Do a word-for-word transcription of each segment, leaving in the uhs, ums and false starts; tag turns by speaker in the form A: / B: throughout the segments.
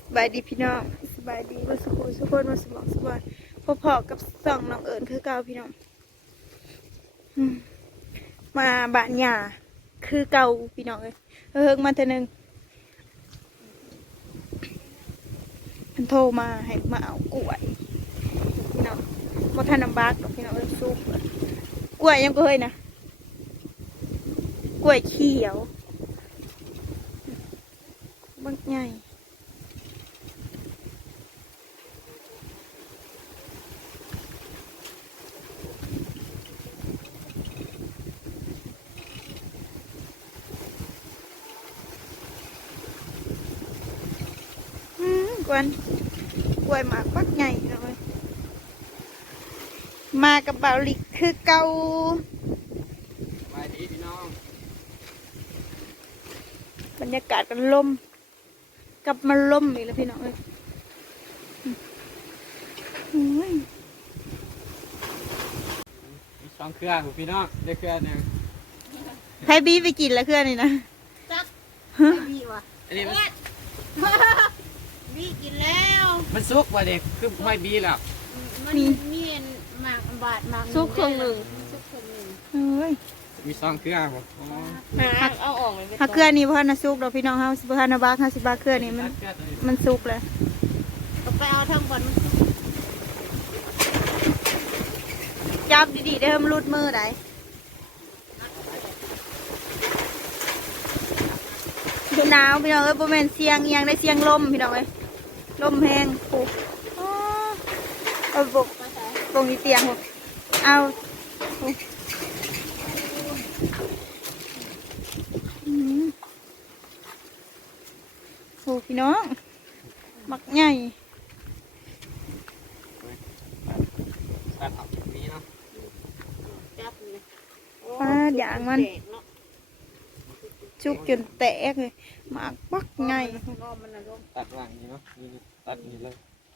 A: บายดีพี่น้องสบายดีว่าสุขุสุขคนว่าสมองสบายพอๆกับสองน้องเอิญคือเก่าพี่น้องอืมมาบ้านหญ้าคือเก่าพี่น้องเลยเฮิงมาเทอนึงมันโทรมาให้มาเอากล้วยพี่น้องบ่ทันน้ำบักหรอกพี่น้องเอ้ยซุปกล้วยยังก็เฮ้ยนะกล้วยเขียวบักใหญ่กวนกล้วยหมากปักใหญ่เลยมากับเบาลิกคือเก่าบายดีพี่น้องบรรยากาศกันลมกลับมาลมอีกแล้วพี่น้องเลย
B: มีสองเครือของพี่น้องได้เครือหนึ่ง
A: ไทยบีไปกินแล้วเครือนี่นะ
C: จักไม่บีวะ
B: อันนี้มัน
C: บีกินแล้ว
B: มันซุกว่ะเด็กคือไม่บีแล้ว
C: มันมีหมากบาดหมาก
A: ซุกเครื่องหนึ่ง
C: ซุกเครื่องหนึ่ง
A: เฮ้ย
B: มีสองเครือผมอ๋อ
C: หาเอาออกเลย
A: ถ้าเครือนี้พ่อนะซุกเราพี่น้องเฮาสิบห้านาบาทห้าสิบบาทเครือนี้มันมันซุกเลย
C: ก็ไปเอาทั้งบน
A: จับดีๆได้เพิ่มรูดมือได้หนาวพี่น้องเอ้ยโบแมนเสียงเอียงได้เสียงลมพี่น้องเอ้ยลมแห้งปุ๊บเอาบกบงอีเตียงเอาโอ้พี่น้องมักใหญ่
B: ตัดออกจากนี้เนาะ
C: จับเลย
A: ปลาอย่างมันจุกจนแตกเลยหมากปักใหญ่
B: ตัดวางนี้เนาะนี่ตัดนี้เลย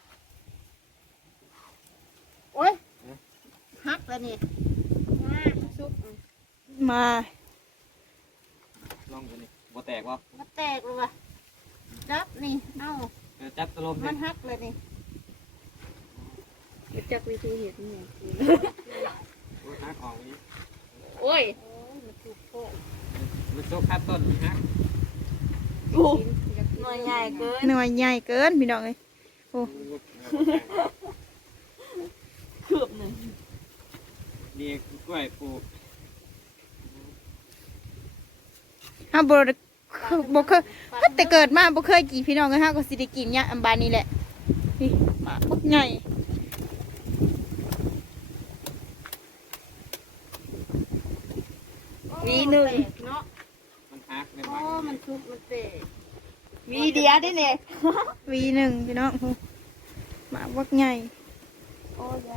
C: โอ้ยฮักแล้วนี่มาซุก
A: มา
B: ลองดูนี่บ่แตกวะ
C: มาแตกเลยวะจับนี่เอ้า
B: จับตะลม
C: มันฮักเลยนี่จักวิธีเห็ดนี่
B: ฮักออกนี้
C: โอ้ยมันถูกโป๊ะ
B: มันซุกคัดต้นนี่ฮะ
C: หน่วยใหญ่เกิน
A: หน่วยใหญ่เกินพี่น้องเลยโอ้
C: คืบหนึ่ง
B: นี่กล้วยปลูก
A: ฮาบรบเคยแต่เกิดมาบ่เคยกินพี่น้องเลยฮะก็สิได้กินเนี่ยอันบานนี้แหละนี่หมากปักใหญ่วีหนึ่ง
C: เนาะ
B: มันฮักใน
C: โอ้
B: บ้าน
C: มันทุกมันเตะ
A: วีเดียได้เนี่ยวีหนึ่งพี่น้องหมากปักใหญ่
C: โอ้ยัง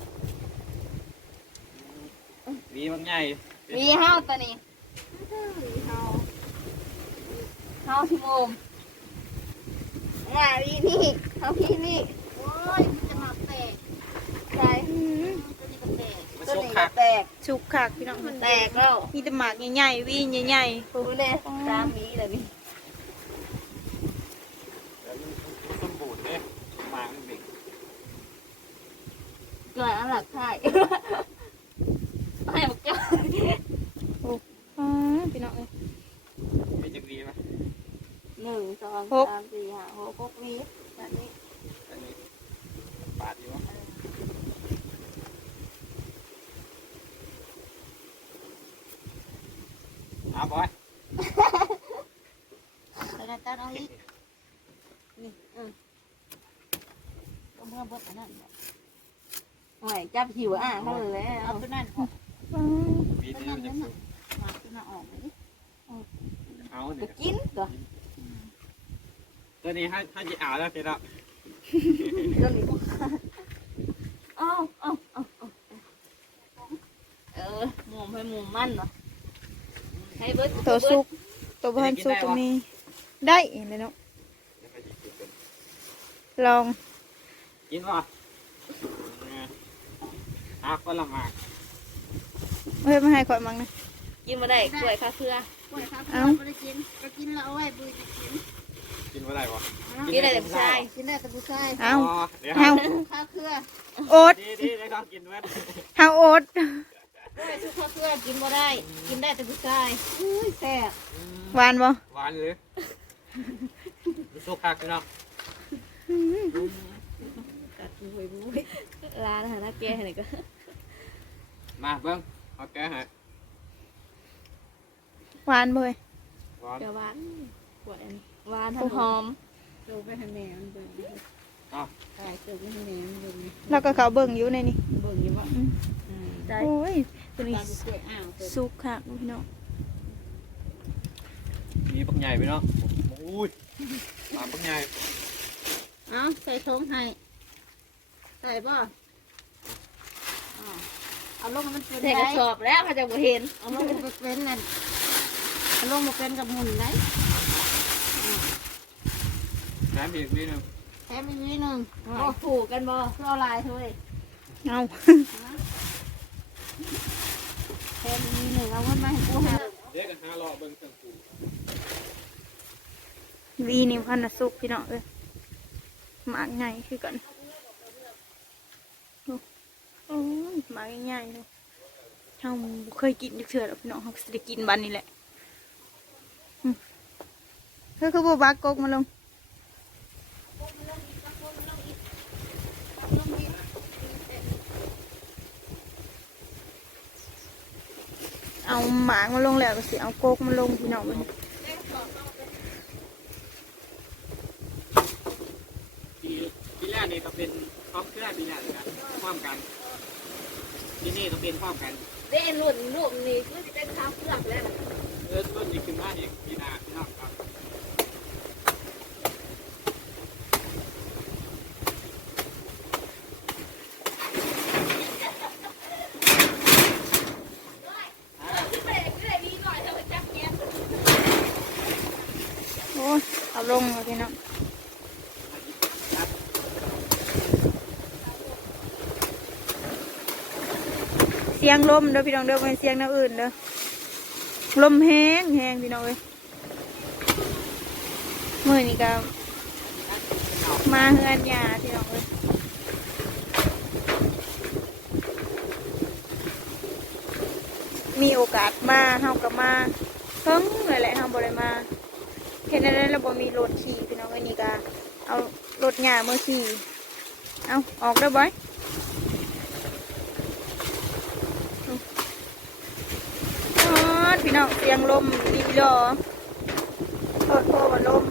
B: วีมันใหญ่
C: มีเฮาตัวนี้เฮาเฮาที่โมมว่าวีนี่เฮาพี่นี่โอ้ยมันจะมาแตกใช่ตัวนี้ก็แตก
B: มัน
C: ตัว
B: ซุก
C: นี้
B: คั
C: ก็
B: ก
C: แตก
A: ชุกคักพี่น้อง
C: มันแตกแล้ว
A: มีแต่หมากใหญ่ๆวีใหญ่ๆโอ้
C: ดูเลยตามนี้เลยนี่
B: สมบูรณ์เลยมามันเบ่ง
C: เกิดอันหลักไข่ให้บอกเจ้า
A: อ๋อพี่น้องเลย
B: ไม่จักวีไหม
C: หนึ่งสองสามสี่ห้าหกหกนี้แบบนี้
B: อันนี้ปาดอยู่วะเอาบอย
C: ไปนะจ๊ะน้องอีนี่อืมก็เมื่อบดอันนั้นโอ้ยจับหิวอ่ะเขาเลยแล้วเอาตัวนั้นออก
B: วีนี้มันจะสุก
C: มาตัวนั้นออกเลย
B: เอา
C: จะ
B: เดี๋ยว
C: กินตัว
B: ตัวนี้ให้ให้จีอ่าวแล้วเสร็จแล้ว
C: ตัวนี้ก็เอาเอาเอาเอาเออหมุมให้หมุมมันเนาะให้เบิด
A: ตัวซุกตัวพันซุกตรงนี้ได้เลยเนาะลอง
B: กินป่ะอาก็ละหมาก
A: เฮ้ยมาให้ข่อยมั่งนะ
C: กินมาได้กล้วยข้าเพื่อกล้วยข้าเพื่อไม่ได้กินก็กินแล้วเอาไว้บุยจะกิน
B: กินบ่ได้บ่
C: กินได้แต่ผู้ชายกินได้แต่ผู้ชาย
A: เอา
B: อ๋อเดี๋ยว
A: เอา
C: ข้าวเครือ
A: โอ๊ต
B: ดีดีได้ครับกินเว้ย
A: เฮาโอ๊ต
C: ด้วยชุดข้าวเครือกินบ่ได้กินได้แต่ผู้ชายอุ้ยแซ่บ
A: หวานบ่
B: หวานเลยรู้สึกคักพี่น้อง
C: กัดบุยบุยร้านอาหารน่าแก่ไหนก็
B: มาเบิ้งเอาแกะให้
A: หวานบ่เว้ย
B: หวาน
C: จะหวานหวานหวานทั้งหอมโตไปให้แม่มันเบิ่ง
B: อ้าว
C: ใช่โตไปให้แม่มันเบิ่ง
A: แล้วก็เขาเบิ่งอยู่ในนี่
C: เบิ่งอยู่บ่
A: อืม
C: ใจ
A: โอ้ยตัวนี้
C: ตาบุกเกลืออ้าวเปิด
A: สุกค่ะพี่น้อง
B: มีปักใหญ่พี่น้องอุ้ยมาปักใหญ่
C: เอาใส่ชงให้ใส่บ่เอาลงมันเป็นใส่กระสอบแล้วเขาจะบ่เห็นเอาลงมันเป็นนั่นเอาลงมาเป็นกับหมุนได้
B: แถมอีกนิดนึง
C: แถมอีกนิดนึงบ่ผูกกันบ่เพื่อลายเท่าไหร่
A: เอา
C: แถมอีกนิดนึงเอาเงินมาให้กูหา
B: เด็กกันหารอเบิ้งเครื่องปรุง
A: วีนี่พันน่ะสุกพี่น้องเอ้ยหมากใหญ่คือกันโอ้โอ้ยหมากใหญ่ๆเลยเฮาบ่เคยกินจักเทื่อแล้วพี่น้องเฮาสิได้กินบัดนี้แหละอืมเฮ้ยคือบ่บักกกมาลงเอาหมากมาลงแล้วก็สิเอากกมาลงพี่น้องบัดนี้
B: ปีปีแรกนี่ก็เป็นพร้อมเครื่องปีแรกเลยนะพร้อมกันปีนี้ก็เป็นพร้อมกัน
C: เด้รุ่นลูกนี่คือจะเป็นข้าวเปลือกแล้ว
B: เออต้นนี้ขึ้นมาอีกปีหน้าพี่น้องครับ
A: โอ้ยเอาลงเลยพี่น้องเสียงลมเด้อพี่น้องเด้อเป็นเสียงน้ำอื่นเด้อลมแห้งแห้งพี่น้องเอ้ยมื่อนี้ก็มาเฮือนยาพี่น้องเอ้ยมีโอกาสมาเฮาก็มาเพิ่งเลยแหละเฮาบ่ได้มาแค่นั้นเราบ่มีรถขี่พี่น้องเอ้ยนี่ก็เอารถยามาขี่เอาออกได้บ่อยอ๋อพี่น้องเสียงลมดีหรอโทษโทษว่าลม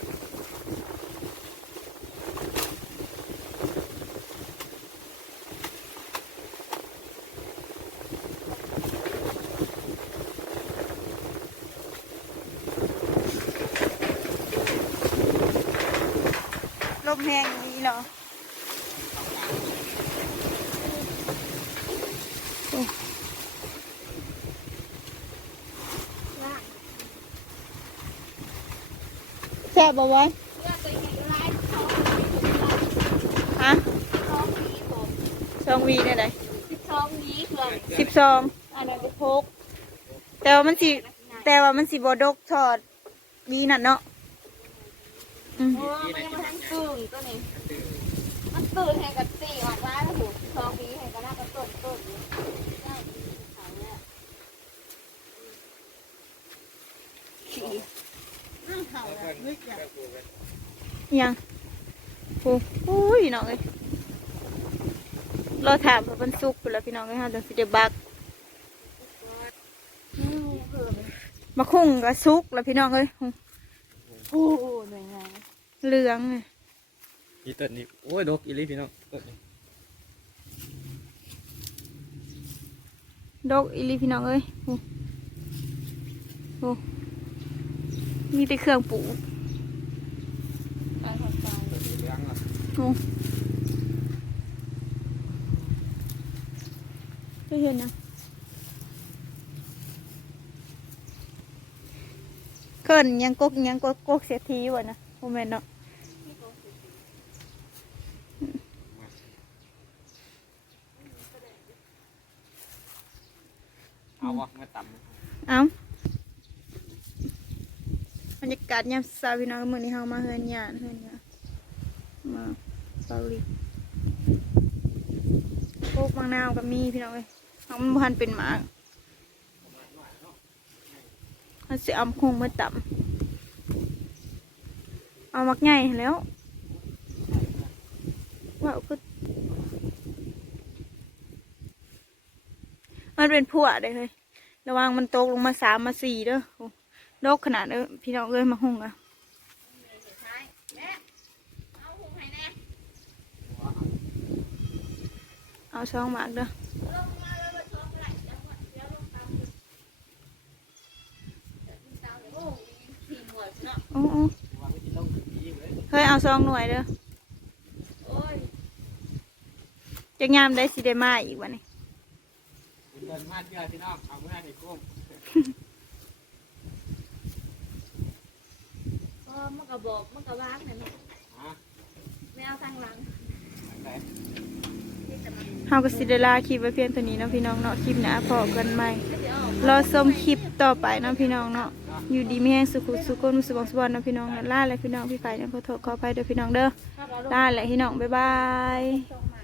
A: ลมแห้งดีเหรอโอ้แซ่บบ่ไว้ฮะสองวีได้ไหน
C: สิบสองนี้เพื่อน
A: สิบสองอันนั้นเป็นพกแต่ว่ามันสิแต่ว่ามันสิบดกทอดวีนั่นเนาะอืม
C: โอ้มันยังมาทั้งตื่นตัวนี้มันตื่นแห่งกับตีออกร้ายแล้วหูสองปีแห่งกับหน้ากับต้นต้นอยู่ได้เขาเนี่ยขี่อ้าวเขาแล้วนึกอย่าง
A: ยังโอ้โอ้ยพี่น้องเอ้ยเราถามว่ามันสุกไปแล้วพี่น้องเอ้ยฮะจังสิได้บักมาคุ้งกับสุกแล้วพี่น้องเอ้ย
C: โอ้โหหน่วยงาน
A: เหลืองเลย
B: นี่ต้นนี้โอ้ยดกอีหลีพี่น้องต้นนี้
A: ดอกอีหลีพี่น้องเอ้ยโอ้โอ้มีแต่เครื่องปลูก
C: การทำฟาง
B: ต้นนี้เหลี้ยงอ่ะ
A: โอ้ไม่เห็นนะเกินยังกกยังกกกกเสียทีวะนะโมเมนเนาะ
B: เอาวะมาต่
A: เอ้ามันยากาศยามเช้าพี่น้องมื้อนี้เฮามาเฮือนหญ้าเฮือนหญ้ามาเปาลิโคกมะนาวก็มีพี่น้องเอ้ยเอามันบ่ทันเป็นหมากเฮาสิเอาคงมาตำเอามักใหญ่แล้วว้าวก็มันเป็นพวกเลยเฮ้ยระวังมันตกลงมาสามมาสี่เด้อโอ้โลกขนาดเด้อพี่น้องเอ้ยมาหุงอ่ะเอาช่องหมากเด้อโอ้โอ้เฮ้ยเอาซองหน่วยเด้อจะงามได้สิได้มาอีกวันนี้
B: เดินมาเชื่อพี่น้องเอาเมื่อในกุ้ง
C: ก็มันก็บอกมันก็วางเลยมันไม่เอาทางหลัง
A: เฮาก็สิได้ลาคลิปไว้เพียงเท่านี้เนาะพี่น้องเนาะคลิปหน้าพอกันใหม่รอชมคลิปต่อไปเนาะพี่น้องเนาะอยู่ดีมีแห้งสุขุสุขคนสุขสบายเนาะพี่น้องเนาะลาเลยพี่น้องพี่ไผ่เนี่ยขอโทษขออภัยเด้อพี่น้องเด้อลาเลยพี่น้องบ๊ายบาย
C: ส่งมา